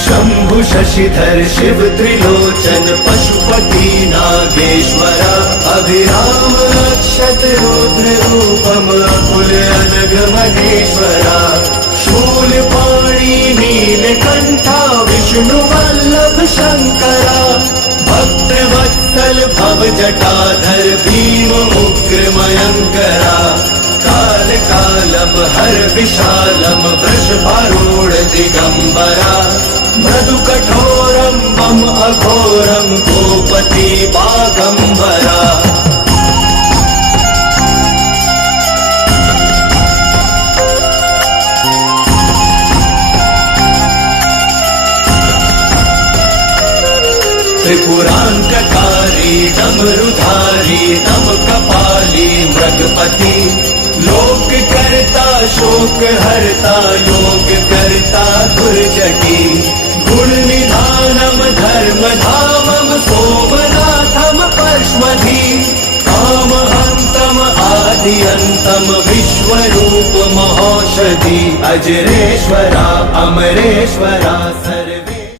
शंभु शशिधर शिव त्रिलोचन पशुपति नागेश्वरा अभिराम अक्षत रुद्र रूपम अकुल अनघ महेश्वरा शूलपाणि नीलकंठा विष्णु वल्लभ शंकरा भक्तवत्सल भव जटाधर भीम उग्र मयंकरा काल कालम हर विशालम वृषभारूढ़ दिगंबरा मृदु कठोरम मम अघोरम गोपति बागंबरा त्रिपुरांतकारी डमरुधारी दम कपाली मृगपति लोक करता शोक हरता योग करता दुर्जटी गुण निधानम धर्म धामम सोमनाथम परश्वधी काम हंतम आदि अंतम विश्वरूप महौषधि अजरेश्वरा अमरेश्वरा सर्व